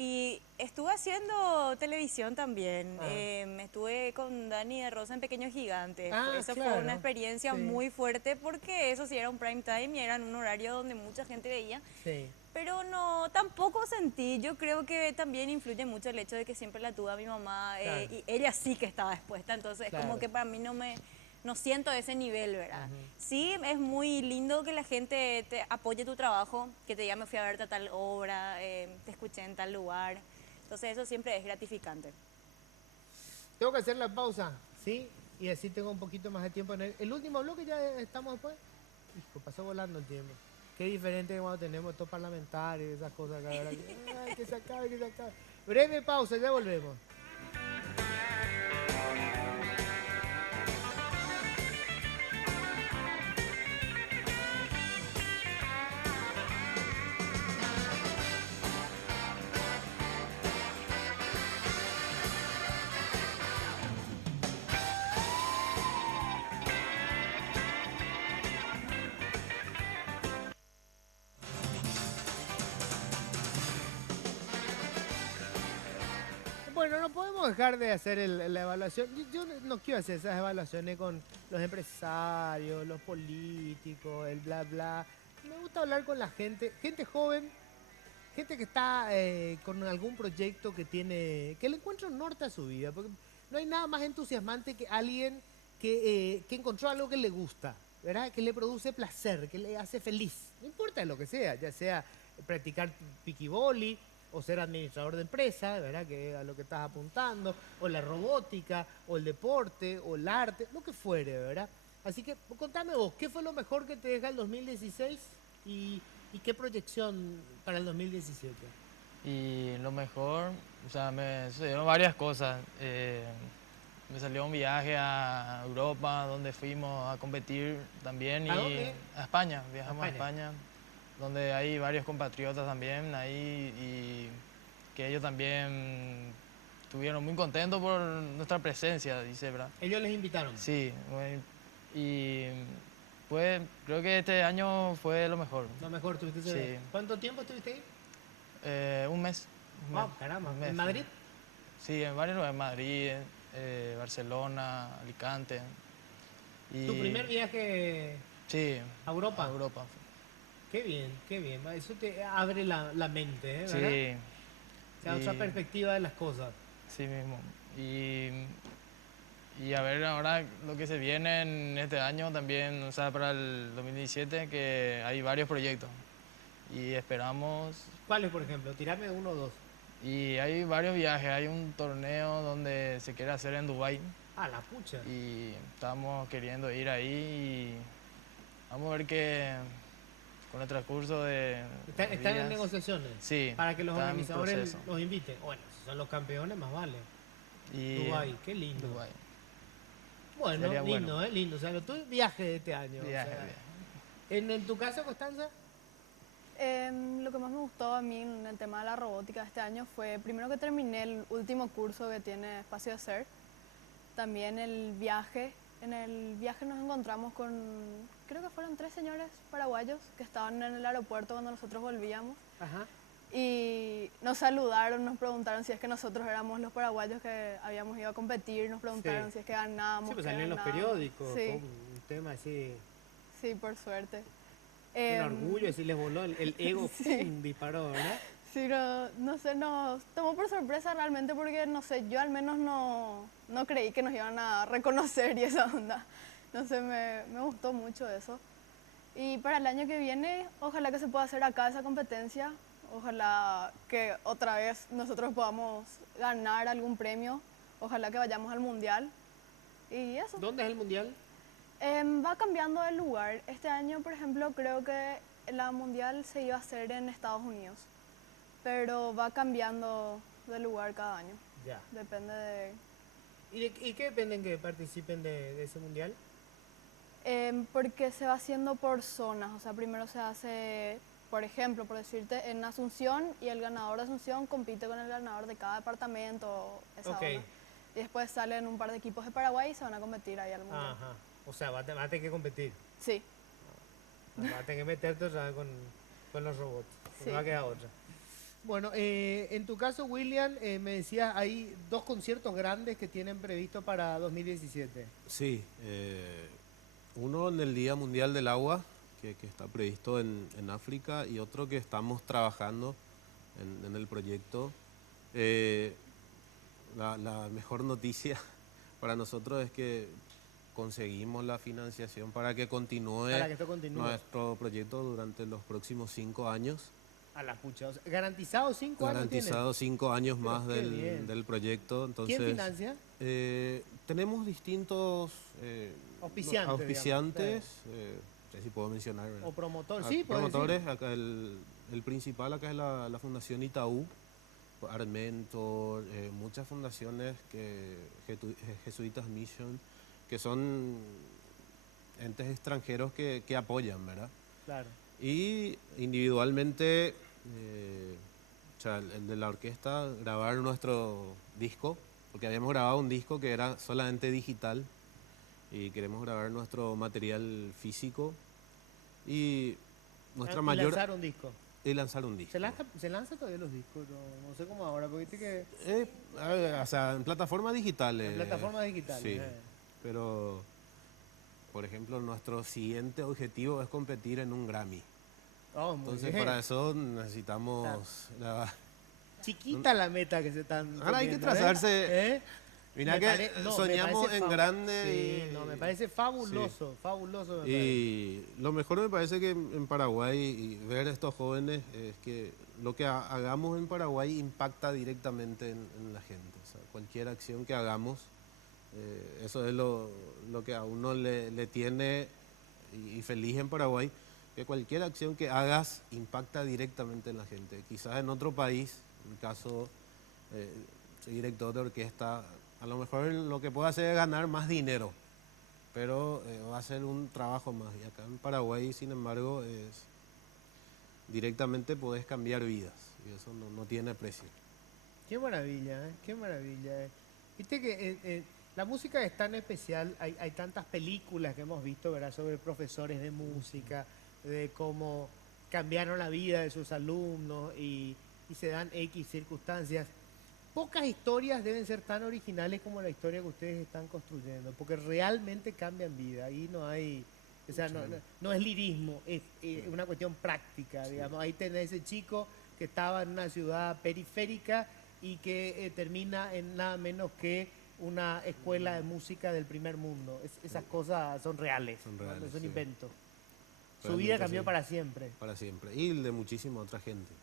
Y estuve haciendo televisión también. Ah. Me estuve con Dani de Rosa en Pequeños Gigantes. Ah, Eso claro. fue una experiencia Sí. muy fuerte porque eso sí era un prime time y era en un horario donde mucha gente veía. Sí. Pero no, tampoco sentí. Yo creo que también influye mucho el hecho de que siempre la tuve a mi mamá Claro. y ella sí que estaba expuesta. Entonces, Claro. como que para mí no siento ese nivel, ¿verdad? Sí, es muy lindo que la gente te apoye tu trabajo, que te diga me fui a verte a tal obra, te escuché en tal lugar. Entonces, eso siempre es gratificante. Tengo que hacer la pausa, ¿sí? Y así tengo un poquito más de tiempo en el último bloque, ya estamos después. Hijo, pasó volando el tiempo. Qué diferente que cuando tenemos estos parlamentarios, esas cosas acá, ¿verdad? Ay, que se acabe, que se acabe. Breve pausa, ya volvemos. Bueno, no podemos dejar de hacer la evaluación. Yo no quiero hacer esas evaluaciones con los empresarios, los políticos, el bla bla. Me gusta hablar con la gente joven, gente que está con algún proyecto que le encuentra un norte a su vida. Porque no hay nada más entusiasmante que alguien que encontró algo que le gusta, ¿verdad? Que le produce placer, que le hace feliz. no importa lo que sea, ya sea practicar piquiboli o ser administrador de empresa, ¿verdad? Que es a lo que estás apuntando, o la robótica, o el deporte, o el arte, lo que fuere, ¿verdad? Así que contame vos, ¿qué fue lo mejor que te deja el 2016 y qué proyección para el 2017? Y lo mejor, o sea, me sucedieron varias cosas. Me salió un viaje a Europa donde fuimos a competir también ¿A y dónde? a España, viajamos a España. España, donde hay varios compatriotas también ahí y que ellos también estuvieron muy contentos por nuestra presencia, dice, ¿verdad? Ellos les invitaron. Sí, bueno, y pues creo que este año fue lo mejor. Lo mejor tuviste ese Sí. viaje. ¿Cuánto tiempo estuviste ahí? Un mes. Wow, caramba. un mes, ¿En sí. Madrid? Sí, en varios lugares, Madrid, Barcelona, Alicante. Y, ¿Tu primer viaje Sí, a Europa? a Europa. Qué bien, qué bien. Eso te abre la mente, ¿eh? ¿Verdad? Sí, Te da otra y- perspectiva de las cosas. sí mismo. Y a ver ahora lo que se viene en este año también, o sea, para el 2017, que hay varios proyectos. Y esperamos, ¿Cuáles, por ejemplo? Tirame uno o dos. y hay varios viajes, hay un torneo donde se quiere hacer en Dubái Ah, la pucha. y estamos queriendo ir ahí y vamos a ver que con el transcurso de los Están en días- negociaciones. Sí, Para que los está en organizadores proceso. los inviten. Bueno, si son los campeones, más vale. Y Dubái, qué lindo. Dubái. Bueno, Sería lindo, bueno. lindo. O sea, tu viaje de este año. o Viaje, sea. viaje. En tu caso, Constanza, Lo que más me gustó a mí en el tema de la robótica este año fue, primero que terminé el último curso que tiene Espacio de Ser, también el viaje. En el viaje nos encontramos con, creo que fueron 3 señores paraguayos que estaban en el aeropuerto cuando nosotros volvíamos ajá. y nos saludaron, nos preguntaron si es que nosotros éramos los paraguayos que habíamos ido a competir, nos preguntaron Sí. si es que ganábamos. Sí, pues qué salió en los ganábamos. periódicos. Sí, Fue un tema así. sí, por suerte. Un Em, orgullo, así les voló el ego, Sí. ¡pum! Disparó, ¿verdad? Sí, no sé, nos tomó por sorpresa realmente porque, no sé, yo al menos no creí que nos iban a reconocer y esa onda. No sé, me gustó mucho eso. Y para el año que viene, ojalá que se pueda hacer acá esa competencia. Ojalá que otra vez nosotros podamos ganar algún premio. Ojalá que vayamos al mundial. Y eso. ¿Dónde es el mundial? Va cambiando de lugar. Este año, por ejemplo, creo que la mundial se iba a hacer en Estados Unidos. Pero va cambiando de lugar cada año. Ya. Depende de... ¿Y qué dependen que participen de ese mundial? Porque se va haciendo por zonas. O sea, primero se hace, por ejemplo, por decirte, en Asunción y el ganador de Asunción compite con el ganador de cada departamento. Esa Ok. onda. Y después salen un par de equipos de Paraguay y se van a competir ahí al mundial. Ajá. O sea, va a tener que competir. Sí, Va a tener que meterte otra vez con los robots. Sí. No va a quedar otra. Bueno, en tu caso, William, me decías, hay 2 conciertos grandes que tienen previsto para 2017. Sí, uno en el Día Mundial del Agua, que está previsto en África, y otro que estamos trabajando en el proyecto. La mejor noticia para nosotros es que conseguimos la financiación para que continúe Para que esto continúe. nuestro proyecto durante los próximos 5 años. A la pucha. O sea, ¿garantizado 5 años Garantizado 5 años Pero más qué bien. del proyecto. tienen? Entonces, ¿Quién financia? tenemos distintos Auspiciantes, auspiciantes, no sé si puedo mencionar, ¿verdad? O promotor, Ah, sí, puedes decir. promotores. Acá el principal acá es la Fundación Itaú, Armentor, muchas fundaciones Jesuitas Mission, que son entes extranjeros que apoyan, ¿verdad? Claro. Y individualmente, o sea, el de la orquesta, grabar nuestro disco, porque habíamos grabado un disco que era solamente digital y queremos grabar nuestro material físico y nuestra Y mayor... lanzar un disco. Y lanzar un disco. ¿Se lanza todavía los discos? No sé cómo ahora, porque viste que O sea, en plataformas digitales. en plataformas digitales. Sí, pero, por ejemplo, nuestro siguiente objetivo es competir en un Grammy. Oh, muy Entonces, bien. para eso necesitamos... Chiquita la meta que se están Ahora hay que poniendo, ¿eh? trazarse- ¿Eh? Mira Me que pare- no, me soñamos parece en grande. Sí, no, me parece fabuloso, fabuloso. Me parece. Y lo mejor me parece que en Paraguay y ver a estos jóvenes es que lo que hagamos en Paraguay impacta directamente en la gente. O sea, cualquier acción que hagamos, eso es lo que a uno le tiene y feliz en Paraguay, que cualquier acción que hagas impacta directamente en la gente. Quizás en otro país, en mi caso, soy director de orquesta, a lo mejor lo que puedo hacer es ganar más dinero, pero va a ser un trabajo más. Y acá en Paraguay, sin embargo, directamente podés cambiar vidas y eso no tiene precio. Qué maravilla, ¿eh? Qué maravilla. Viste que la música es tan especial, hay tantas películas que hemos visto, ¿verdad?, sobre profesores de música, de cómo cambiaron la vida de sus alumnos y se dan X circunstancias. Pocas historias deben ser tan originales como la historia que ustedes están construyendo, porque realmente cambian vida. Ahí no hay, o sea, no es lirismo, es una cuestión práctica, digamos. Ahí tenés ese chico que estaba en una ciudad periférica y que termina en nada menos que una escuela de música del primer mundo. Esas cosas son reales, Son ¿no? reales, No son sí. inventos. Su Realmente vida cambió sí. para siempre. Para siempre. Y el de muchísima otra gente.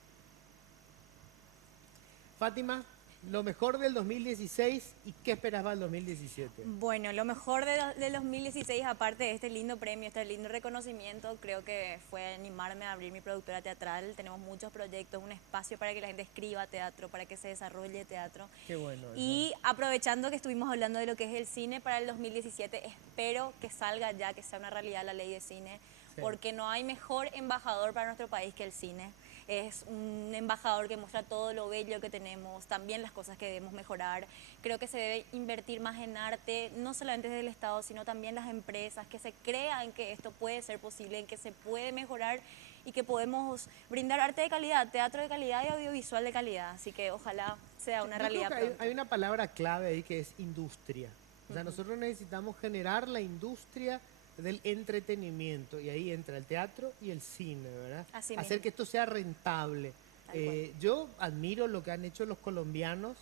Fátima, lo mejor del 2016 y qué esperas para el 2017. Bueno, lo mejor del 2016, aparte de este lindo premio, este lindo reconocimiento, creo que fue animarme a abrir mi productora teatral. Tenemos muchos proyectos, un espacio para que la gente escriba teatro, para que se desarrolle teatro. Qué bueno. Y aprovechando que estuvimos hablando de lo que es el cine para el 2017, espero que salga ya, que sea una realidad la ley de cine, Sí. porque no hay mejor embajador para nuestro país que el cine. Es un embajador que muestra todo lo bello que tenemos, también las cosas que debemos mejorar. Creo que se debe invertir más en arte, no solamente desde el Estado, sino también las empresas, que se crean que esto puede ser posible, en que se puede mejorar y que podemos brindar arte de calidad, teatro de calidad y audiovisual de calidad. Así que ojalá sea una Yo creo realidad que pronto. hay una palabra clave ahí que es industria. O sea, nosotros necesitamos generar la industria del entretenimiento y ahí entra el teatro y el cine, ¿verdad? Así Hacer mismo. que esto sea rentable. Tal cual. Yo admiro lo que han hecho los colombianos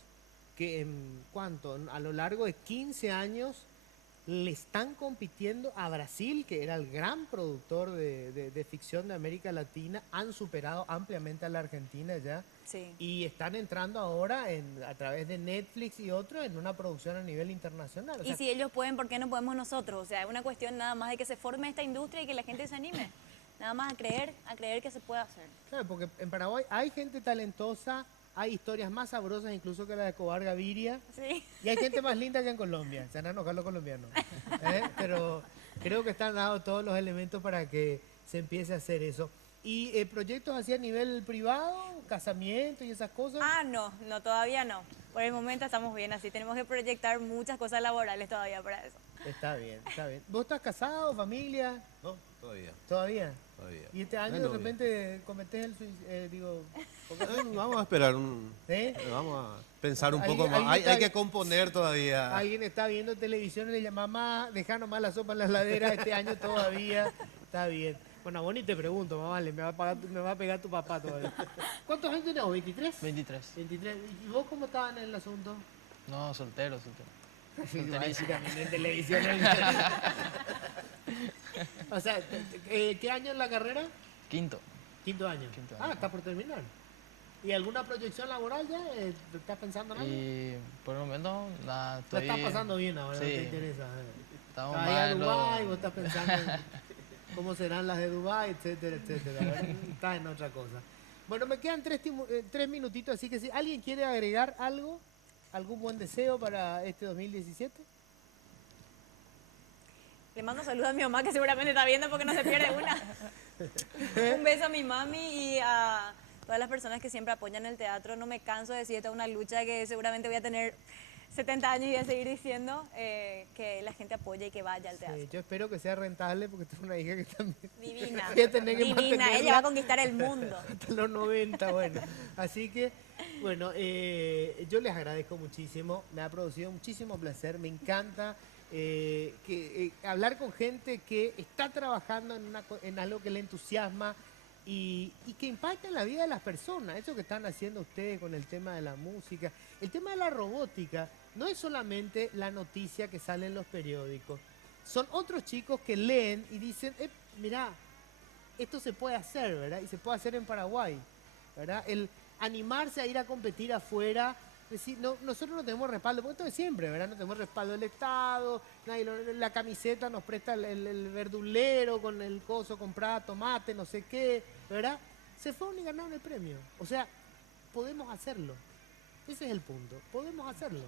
que a lo largo de 15 años le están compitiendo a Brasil, que era el gran productor de ficción de América Latina, han superado ampliamente a la Argentina ya. Sí. Y están entrando ahora a través de Netflix y otros en una producción a nivel internacional. O Y sea, si ellos pueden, ¿por qué no podemos nosotros? O sea, es una cuestión nada más de que se forme esta industria y que la gente se anime. Nada más a creer que se puede hacer. claro, porque en Paraguay hay gente talentosa, hay historias más sabrosas incluso que la de Escobar Gaviria, Sí. y hay gente más linda que en Colombia. Se van a enojar los colombianos. Pero creo que están dados todos los elementos para que se empiece a hacer eso. ¿Y proyectos así a nivel privado, casamiento y esas cosas? No, todavía no. Por el momento estamos bien así. Tenemos que proyectar muchas cosas laborales todavía para eso. Está bien, está bien. ¿Vos estás casado, familia? No, todavía. ¿Todavía? Todavía. ¿Y este año De de novia. repente cometés el suicidio? Vamos a esperar vamos a pensar un poco Alguien- más. alguien Hay está- que componer todavía. Alguien está viendo televisión y le llama, mamá, deja nomás la sopa en la heladera este año todavía. Está bien. Bueno, a vos ni te pregunto, mamá, me va a pegar tu papá todavía. ¿Cuántos años tenés? ¿23? 23. 23. ¿Y vos cómo estabas en el asunto? No, soltero. Sí, también en televisión. O sea, ¿qué año en la carrera? Quinto. Quinto año. Quinto Ah, año. está por terminar. ¿Y alguna proyección laboral ya? ¿Estás pensando en algo? Y por el momento, nada, La estoy... estás pasando bien ahora, no Sí. te interesa. Estamos Estás allá en mal, Dubái, vos estás pensando en cómo serán las de Dubái, etcétera, etcétera. ¿Verdad? Estás en otra cosa. Bueno, me quedan 3 minutitos, así que si alguien quiere agregar algo, algún buen deseo para este 2017. Le mando saludos a mi mamá que seguramente está viendo porque no se pierde una. Un beso a mi mami y a todas las personas que siempre apoyan el teatro. No me canso de decir, esta es una lucha que seguramente voy a tener 70 años y voy a seguir diciendo que la gente apoye y que vaya al teatro. Sí, yo espero que sea rentable porque tengo una hija que también Divina, voy a tener que divina, mantenerla ella va a conquistar el mundo. hasta los 90, bueno. Así que, bueno, yo les agradezco muchísimo, me ha producido muchísimo placer, me encanta hablar con gente que está trabajando en algo que le entusiasma, y que impacten la vida de las personas. Eso que están haciendo ustedes con el tema de la música. El tema de la robótica no es solamente la noticia que sale en los periódicos. Son otros chicos que leen y dicen, mirá, esto se puede hacer, ¿verdad? Y se puede hacer en Paraguay, ¿verdad? El animarse a ir a competir afuera, decir, no, nosotros no tenemos respaldo, porque esto es siempre, ¿verdad? No tenemos respaldo del Estado, la camiseta nos presta el verdulero con el coso, comprar tomate, no sé qué, ¿verdad? Se fueron y ganaron el premio. O sea, podemos hacerlo. Ese es el punto, podemos hacerlo.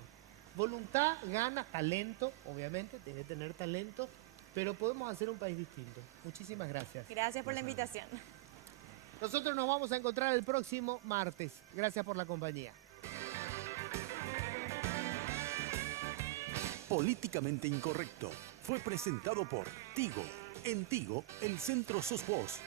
Voluntad, ganas, talento, obviamente, debe tener talento, pero podemos hacer un país distinto. Muchísimas gracias. Gracias por la invitación. Nosotros nos vamos a encontrar el próximo martes. Gracias por la compañía. Políticamente Incorrecto fue presentado por Tigo. En Tigo, el centro sos vos.